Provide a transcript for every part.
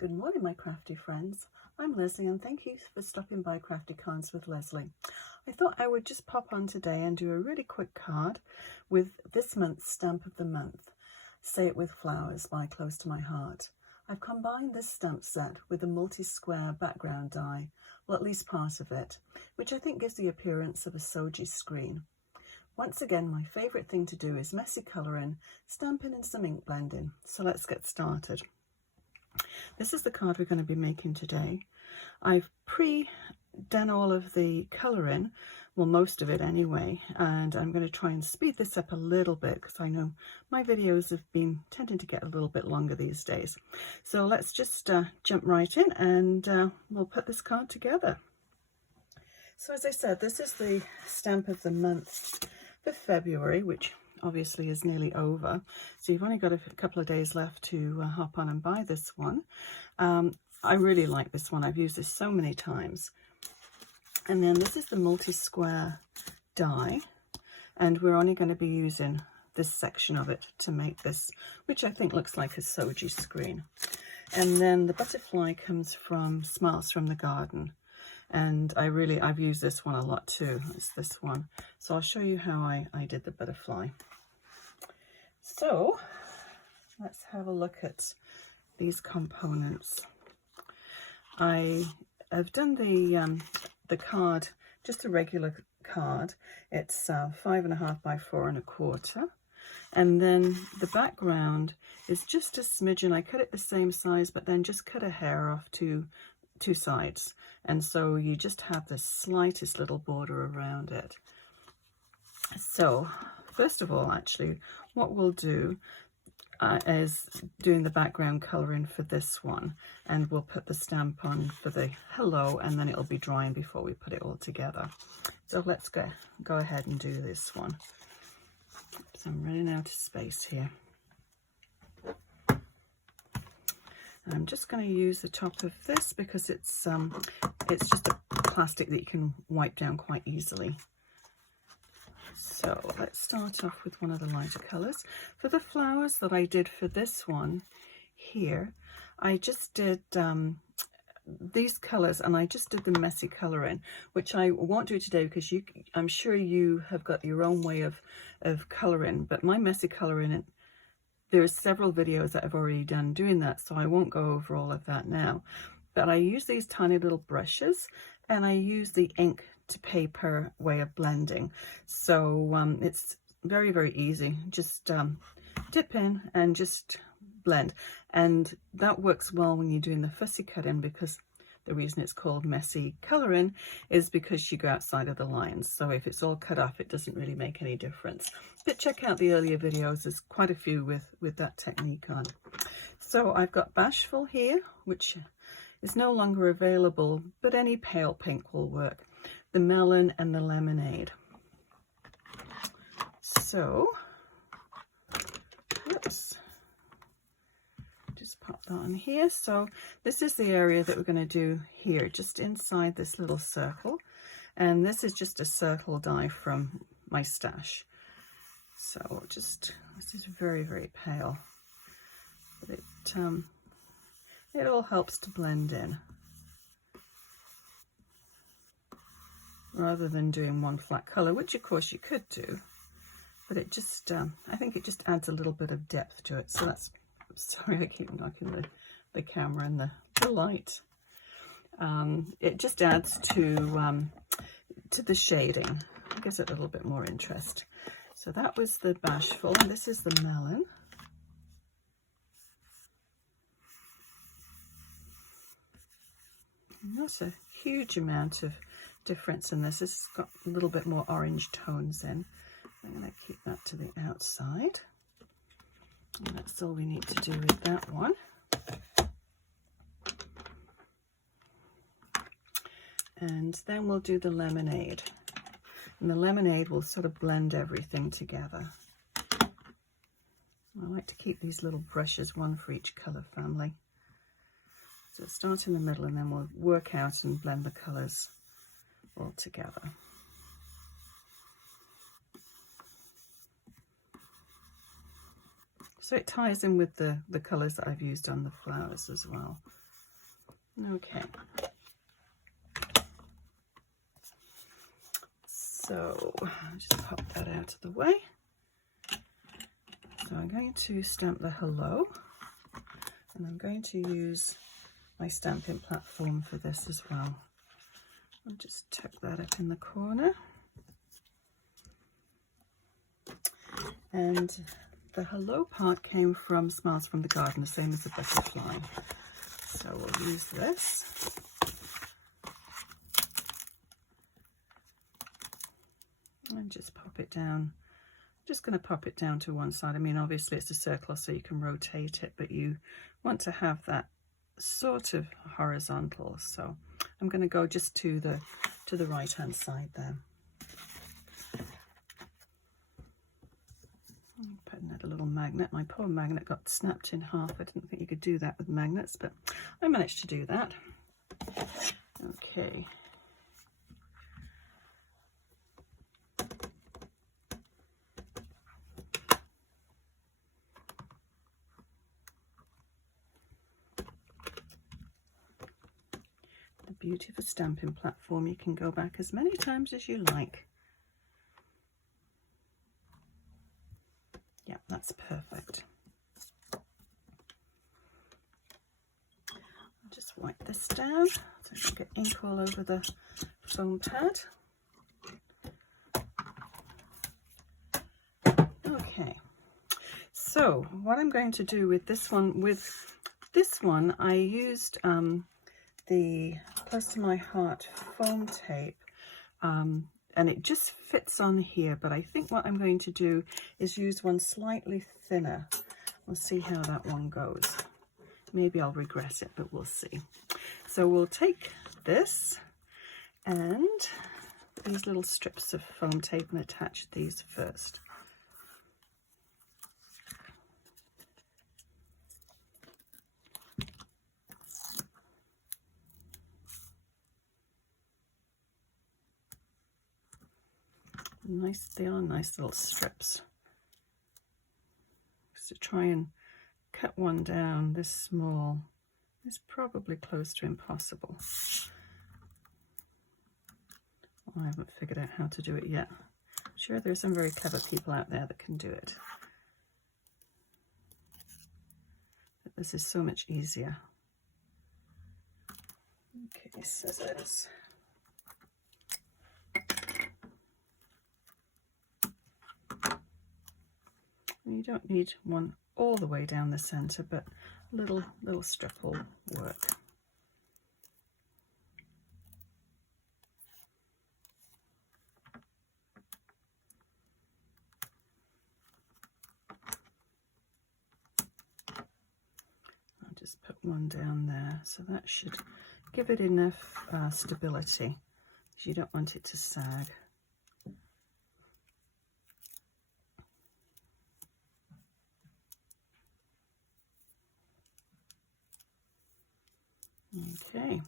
Good morning, my crafty friends. I'm Leslie and thank you for stopping by Crafty Cards with Leslie. I thought I would just pop on today and do a really quick card with this month's stamp of the month, Say It With Flowers by Close to My Heart. I've combined this stamp set with a multi-square background die, well at least part of it, which I think gives the appearance of a soji screen. Once again, my favourite thing to do is messy colouring, stamping and some ink blending, so let's get started. This is the card we're going to be making today. I've pre-done all of the colouring, well most of it anyway, and I'm going to try and speed this up a little bit because I know my videos have been tending to get a little bit longer these days. So let's just jump right in and we'll put this card together. So as I said, this is the stamp of the month for February, which obviously is nearly over, so you've only got a couple of days left to hop on and buy this one. I really like this one. I've used this so many times. And then this is the multi-square die, and we're only going to be using this section of it to make this, which I think looks like a soji screen. And then the butterfly comes from Smiles from the Garden, and I've used this one a lot too. It's this one, so I'll show you how I did the butterfly. So let's have a look at these components. I have done the card, just a regular card. It's 5.5 by 4.25, and then the background is just a smidgen. I cut it the same size, but then just cut a hair off two sides, and so you just have the slightest little border around it. So first of all, actually, what we'll do is doing the background colouring for this one, and we'll put the stamp on for the hello, and then it'll be drying before we put it all together. So let's go ahead and do this one. So I'm running out of space here. I'm just going to use the top of this because it's just a plastic that you can wipe down quite easily. So let's start off with one of the lighter colours. For the flowers that I did for this one here, I just did these colours, and I just did the messy colouring, which I won't do today because I'm sure you have got your own way of colouring, but my messy colouring, there's several videos that I've already done doing that, so I won't go over all of that now. But I use these tiny little brushes, and I use the ink to paper way of blending. So it's very, very easy. Just dip in and just blend. And that works well when you're doing the fussy cutting, because the reason it's called messy colouring is because you go outside of the lines. So if it's all cut off, it doesn't really make any difference. But check out the earlier videos. There's quite a few with that technique on. So I've got Bashful here, which is no longer available, but any pale pink will work. The Melon and the Lemonade. So, oops, just pop that on here. So this is the area that we're going to do here, just inside this little circle. And this is just a circle die from my stash. So just, this is very, very pale. But it all helps to blend in, rather than doing one flat colour, which of course you could do, but it just, I think it just adds a little bit of depth to it. So that's, sorry, I keep knocking the camera and the light. It just adds to the shading, it gives it a little bit more interest. So that was the Bashful, and this is the Melon. And that's a huge amount of difference in this. This has got a little bit more orange tones in. I'm going to keep that to the outside. And that's all we need to do with that one. And then we'll do the Lemonade. And the Lemonade will sort of blend everything together. I like to keep these little brushes, one for each colour family. So start in the middle, and then we'll work out and blend the colours all together. So it ties in with the colours that I've used on the flowers as well. Okay. So just pop that out of the way. So I'm going to stamp the hello, and I'm going to use my stamping platform for this as well. I'll just tuck that up in the corner. And the hello part came from Smiles from the Garden, the same as the butterfly. So we'll use this. And just pop it down. Just going to pop it down to one side. I mean, obviously it's a circle, so you can rotate it, but you want to have that sort of horizontal. So I'm going to go just to the right hand side there. Put in a little magnet. My poor magnet got snapped in half. I didn't think you could do that with magnets, but I managed to do that. Okay. The beauty of a stamping platform, you can go back as many times as you like. Yeah, that's perfect. I'll just wipe this down so I don't get ink all over the foam pad. Okay, so what I'm going to do with this one, I used the Close to My Heart foam tape, and it just fits on here, but I think what I'm going to do is use one slightly thinner. We'll see how that one goes. Maybe I'll regret it, but we'll see. So we'll take this and these little strips of foam tape and attach these first. Nice, they are nice little strips. Just to try and cut one down this small is probably close to impossible. I haven't figured out how to do it yet. I'm sure there's some very clever people out there that can do it. But this is so much easier. Okay, scissors. You don't need one all the way down the center, but a little strip will work. I'll just put one down there, so that should give it enough stability, because you don't want it to sag. Okay,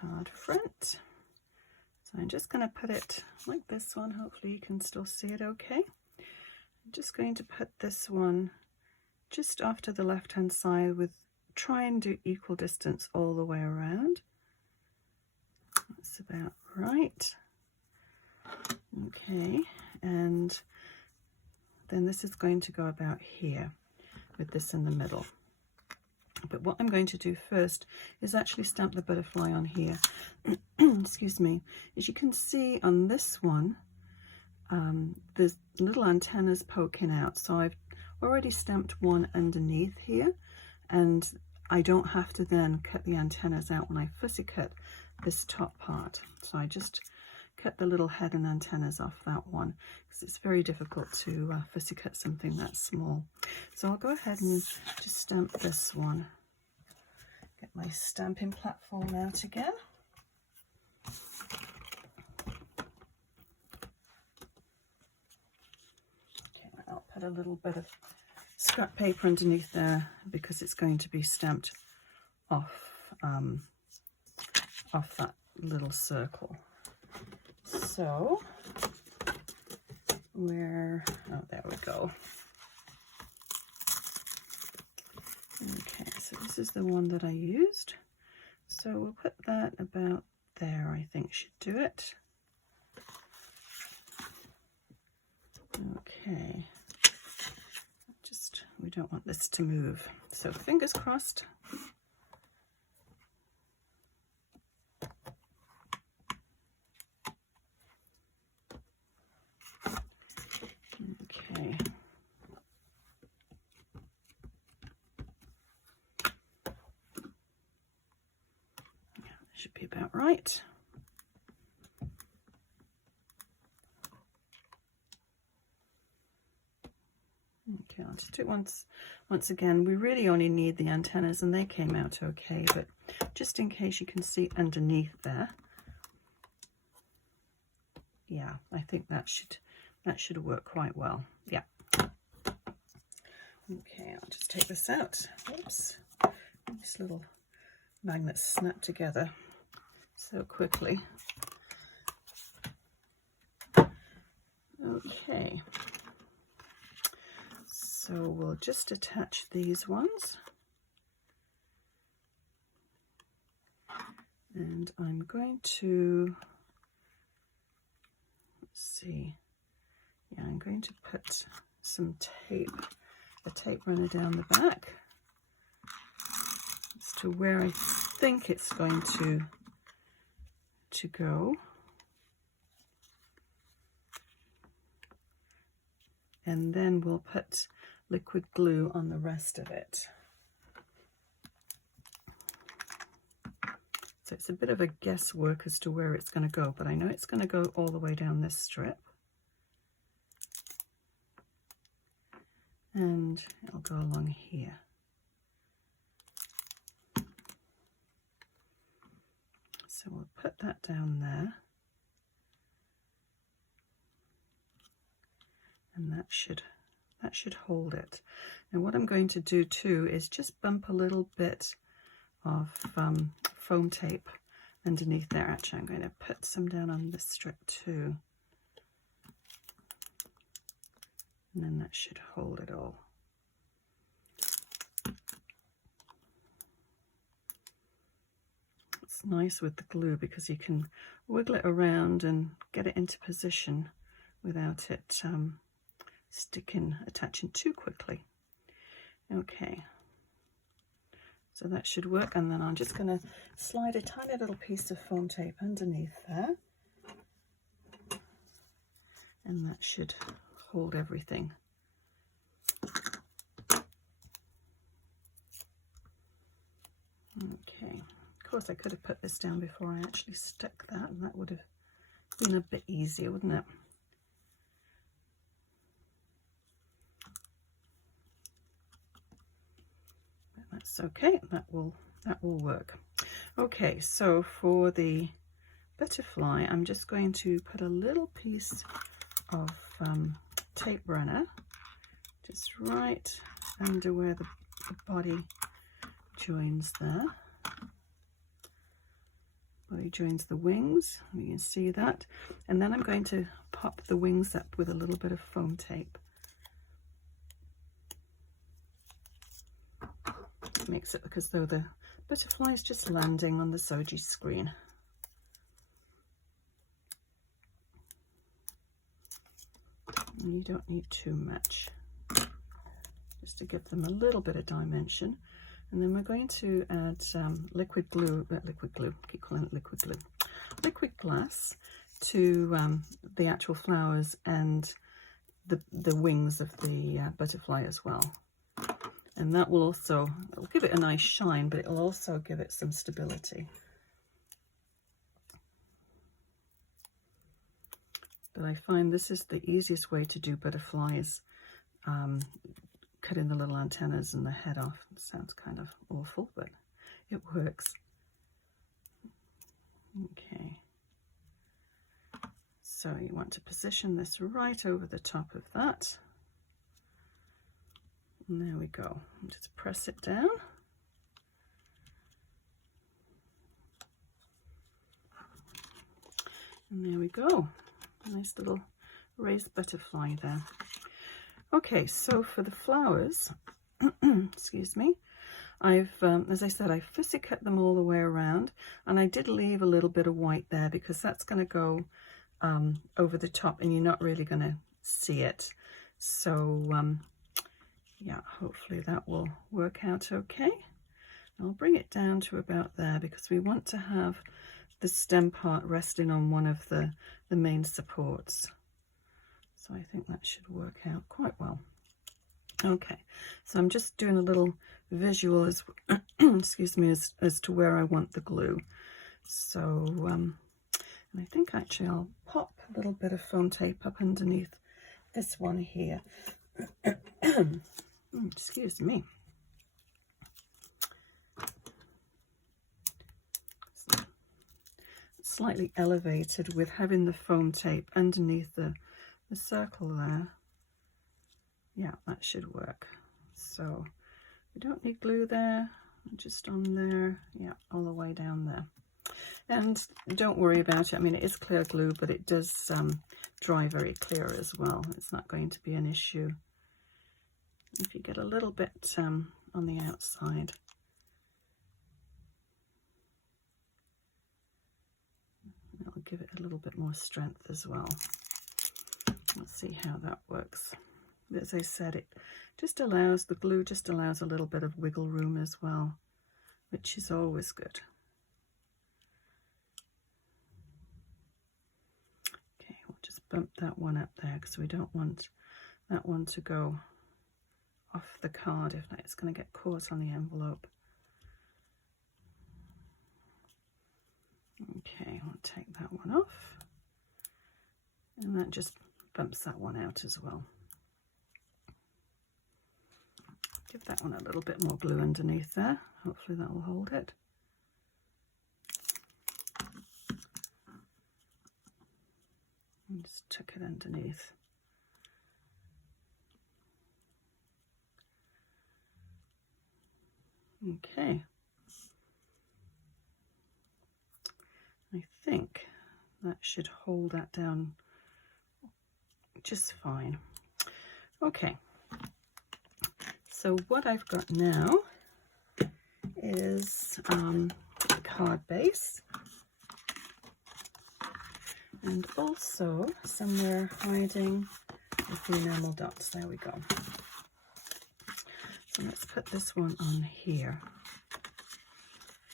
card front. So I'm just going to put it like this one. Hopefully you can still see it okay. I'm just going to put this one just off to the left hand side with, try and do equal distance all the way around. That's about right. Okay, and then this is going to go about here with this in the middle. But what I'm going to do first is actually stamp the butterfly on here. Excuse me. As you can see on this one, there's little antennas poking out. So I've already stamped one underneath here, and I don't have to then cut the antennas out when I fussy cut this top part. So I just cut the little head and antennas off that one, because it's very difficult to fussy cut something that small. So I'll go ahead and just stamp this one. Get my stamping platform out again. Okay, I'll put a little bit of scrap paper underneath there because it's going to be stamped off that little circle. So oh, there we go. Okay, so this is the one that I used. So we'll put that about there, I think should do it. Okay. We don't want this to move. So fingers crossed. Okay. Should be about right. Okay, I'll just do it once again. We really only need the antennas, and they came out okay, but just in case you can see underneath there. Yeah, I think that should work quite well. Yeah. Okay, I'll just take this out. Oops. These little magnets snap together so quickly. Okay. So we'll just attach these ones. And I'm going to, let's see, yeah, I'm going to put some tape, a tape runner down the back as to where I think it's going to go. And then we'll put liquid glue on the rest of it. So it's a bit of a guesswork as to where it's going to go, but I know it's going to go all the way down this strip. And it'll go along here. So we'll put that down there. And that should hold it. And what I'm going to do too is just bump a little bit of foam tape underneath there. Actually, I'm going to put some down on this strip too. And then that should hold it all. It's nice with the glue because you can wiggle it around and get it into position without it attaching too quickly. Okay, so that should work, and then I'm just going to slide a tiny little piece of foam tape underneath there, and that should hold everything. Okay, of course I could have put this down before I actually stuck that, and that would have been a bit easier, wouldn't it? That's okay, that will work. Okay, so for the butterfly, I'm just going to put a little piece of tape runner just right under where the body joins there. Body joins the wings, you can see that. And then I'm going to pop the wings up with a little bit of foam tape. Makes it look as though the butterfly is just landing on the Soji screen. And you don't need too much, just to give them a little bit of dimension. And then we're going to add liquid glass to the actual flowers and the wings of the butterfly as well. And that will also, it'll give it a nice shine, but it'll also give it some stability. But I find this is the easiest way to do butterflies, cutting the little antennas and the head off. It sounds kind of awful, but it works. Okay. So you want to position this right over the top of that. And there we go. Just press it down. And there we go. Nice little raised butterfly there. Okay, so for the flowers, excuse me, I've, as I said, I fussy cut them all the way around, and I did leave a little bit of white there because that's going to go over the top and you're not really going to see it. So yeah, hopefully that will work out okay. I'll bring it down to about there because we want to have the stem part resting on one of the main supports. So I think that should work out quite well. Okay, so I'm just doing a little visual as excuse me, as to where I want the glue. So and I think actually I'll pop a little bit of foam tape up underneath this one here. Excuse me. Slightly elevated with having the foam tape underneath the circle there. Yeah, that should work. So we don't need glue there, just on there. Yeah, all the way down there. And don't worry about it. I mean, it is clear glue, but it does dry very clear as well. It's not going to be an issue. If you get a little bit on the outside, it'll give it a little bit more strength as well. Let's see how that works. As I said, it just allows, the glue just allows a little bit of wiggle room as well, which is always good. Okay, we'll just bump that one up there because we don't want that one to go off the card. If not, it's going to get caught on the envelope. Okay, we'll take that one off. And that just bumps that one out as well. Give that one a little bit more glue underneath there. Hopefully that will hold it. And just tuck it underneath. Okay. I think that should hold that down just fine. Okay. So what I've got now is a card base, and also somewhere hiding with the enamel dots. There we go. So let's put this one on here.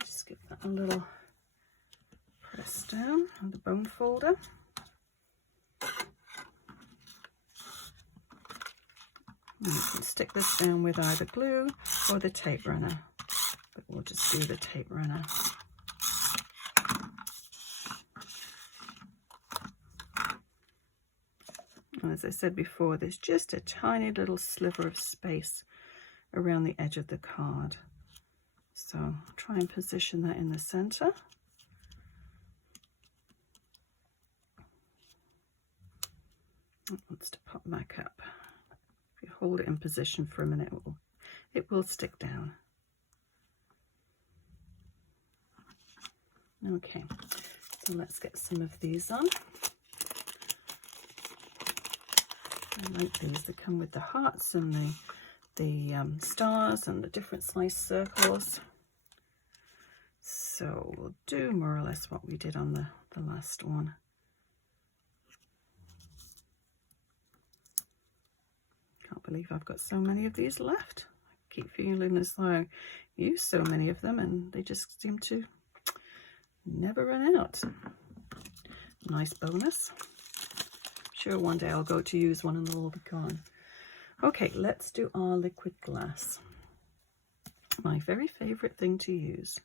Just give that a little press down on the bone folder. And you can stick this down with either glue or the tape runner, but we'll just do the tape runner. And as I said before, there's just a tiny little sliver of space around the edge of the card. So I'll try and position that in the center. It wants to pop back up. If you hold it in position for a minute, it will stick down. Okay, so let's get some of these on. I like these. They come with the hearts and the stars and the different size circles. So we'll do more or less what we did on the last one. Can't believe I've got so many of these left. I keep feeling as though I use so many of them and they just seem to never run out. Nice bonus. Sure, one day I'll go to use one and they'll all be gone. Okay, let's do our liquid glass. My very favorite thing to use.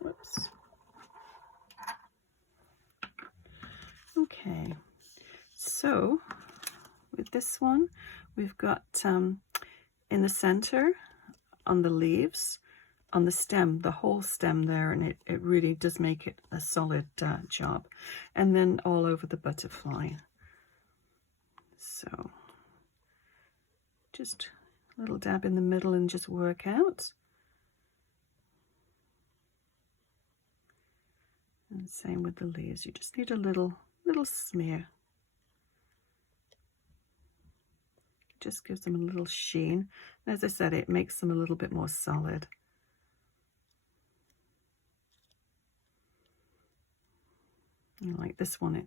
Whoops. Okay, so with this one, we've got in the center on the leaves, on the stem, the whole stem there, and it really does make it a solid job. And then all over the butterfly. So just a little dab in the middle and just work out. And same with the leaves, you just need a little smear. just gives them a little sheen. And as I said, it makes them a little bit more solid. And like this one, it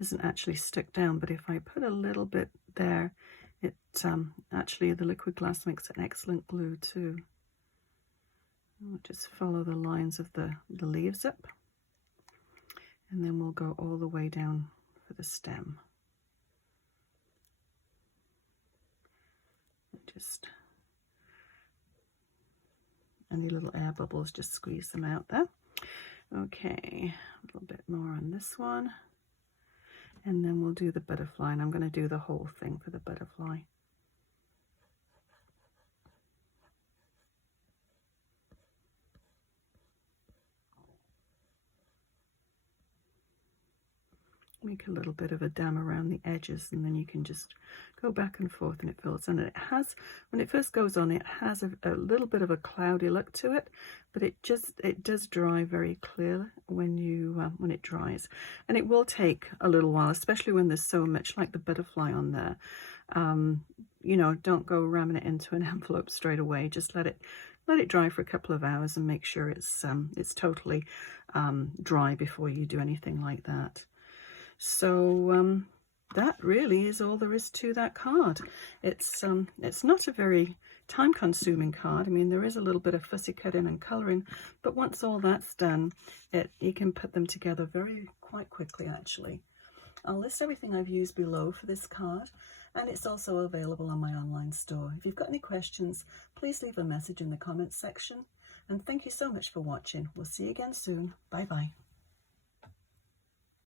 isn't actually stuck down, but if I put a little bit there, it actually the liquid glass makes an excellent glue too. We'll just follow the lines of the leaves up, and then we'll go all the way down for the stem. Just any little air bubbles, just squeeze them out there. Okay, a little bit more on this one, and then we'll do the butterfly, and I'm going to do the whole thing for the butterfly. Make a little bit of a dam around the edges, and then you can just go back and forth and it fills. And it has, when it first goes on, it has a little bit of a cloudy look to it, but it does dry very clear when you when it dries. And it will take a little while, especially when there's so much like the butterfly on there. You know, don't go ramming it into an envelope straight away. Just let it dry for a couple of hours and make sure it's totally dry before you do anything like that. So that really is all there is to that card. It's not a very time-consuming card. I mean, there is a little bit of fussy cutting and colouring, but once all that's done, you can put them together quite quickly, actually. I'll list everything I've used below for this card, and it's also available on my online store. If you've got any questions, please leave a message in the comments section. And thank you so much for watching. We'll see you again soon. Bye-bye.